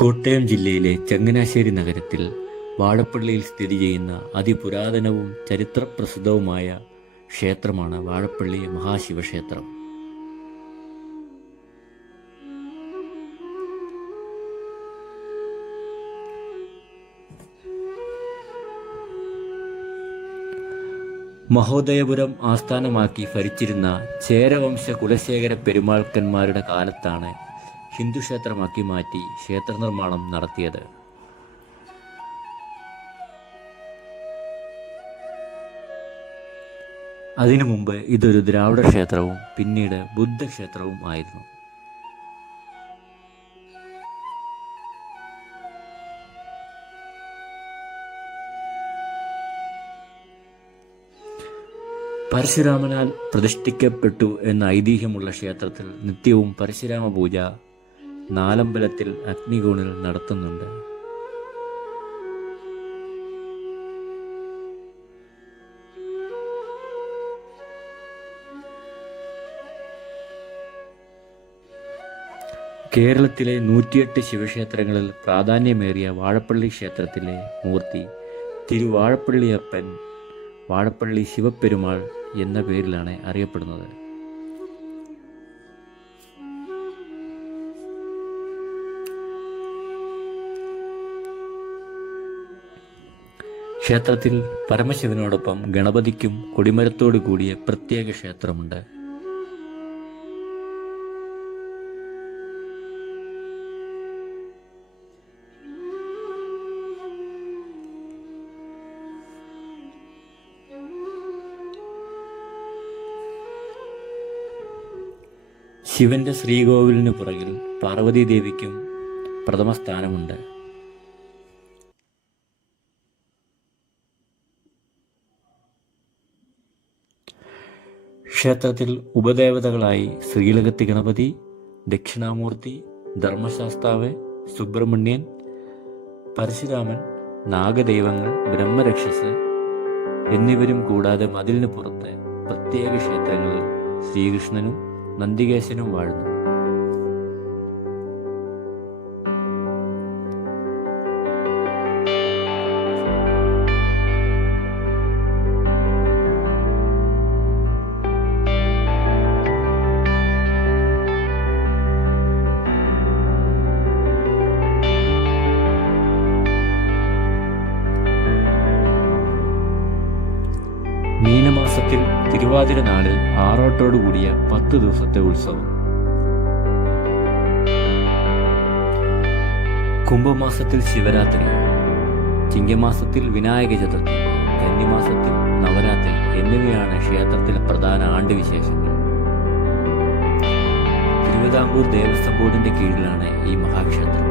കോട്ടയം ജില്ലയിലെ ചങ്ങനാശ്ശേരി നഗരത്തിൽ വാഴപ്പള്ളിയിൽ സ്ഥിതി ചെയ്യുന്ന അതിപുരാതനവും ചരിത്രപ്രസിദ്ധവുമായ ക്ഷേത്രമാണ് വാഴപ്പള്ളി മഹാശിവക്ഷേത്രം. മഹോദയപുരം ആസ്ഥാനമാക്കി ഭരിച്ചിരുന്ന ചേരവംശ കുലശേഖര പെരുമാൾക്കന്മാരുടെ കാലത്താണ് ഹിന്ദുക്ഷേത്രമാക്കി മാറ്റി ക്ഷേത്രനിർമ്മാണം നടത്തിയത്. അതിനു മുമ്പ് ഇതൊരു ദ്രാവിഡ ക്ഷേത്രവും പിന്നീട് ബുദ്ധക്ഷേത്രവും ആയിരുന്നു. പരശുരാമനാൽ പ്രതിഷ്ഠിക്കപ്പെട്ടു എന്ന ഐതിഹ്യമുള്ള ക്ഷേത്രത്തിൽ നിത്യവും പരശുരാമ പൂജ നാലമ്പലത്തിൽ അഗ്നികോണിൽ നടത്തുന്നുണ്ട്. കേരളത്തിലെ 108 ശിവക്ഷേത്രങ്ങളിൽ പ്രാധാന്യമേറിയ വാഴപ്പള്ളി ക്ഷേത്രത്തിലെ മൂർത്തി തിരുവാഴപ്പള്ളിയപ്പൻ, വാഴപ്പള്ളി ശിവപ്പെരുമാൾ എന്ന പേരിലാണ് അറിയപ്പെടുന്നത്. ക്ഷേത്രത്തിൽ പരമശിവനോടൊപ്പം ഗണപതിക്കും കൊടിമരത്തോടു കൂടിയ പ്രത്യേക ക്ഷേത്രമുണ്ട്. ശിവന്റെ ശ്രീകോവിലിനു പുറകിൽ പാർവതീദേവിക്കും പ്രഥമ സ്ഥാനമുണ്ട്. ക്ഷേത്രത്തിൽ ഉപദേവതകളായി ശ്രീലകത്തി ഗണപതി, ദക്ഷിണാമൂർത്തി, ധർമ്മശാസ്താവ്, സുബ്രഹ്മണ്യൻ, പരശുരാമൻ, നാഗദൈവങ്ങൾ, ബ്രഹ്മരക്ഷസ് എന്നിവരും കൂടാതെ മതിലിന് പുറത്ത് പ്രത്യേക ക്ഷേത്രങ്ങളിൽ ശ്രീകൃഷ്ണനും നന്ദികേശനും വാഴുന്നു. മീനമാസത്തിൽ തിരുവാതിര നാളിൽ ആറോട്ടോടുകൂടിയ 10 ദിവസത്തെ ഉത്സവം. കുംഭമാസത്തിൽ ശിവരാത്രി, ചിങ്ങമാസത്തിൽ വിനായക ചതുർത്ഥി, കന്നിമാസത്തിൽ നവരാത്രി എന്നിവയാണ് ക്ഷേത്രത്തിലെ പ്രധാന ആണ്ടുവിശേഷങ്ങൾ. തിരുവിതാംകൂർ ദേവസ്വം ബോർഡിന്റെ കീഴിലാണ് ഈ മഹാക്ഷേത്രം.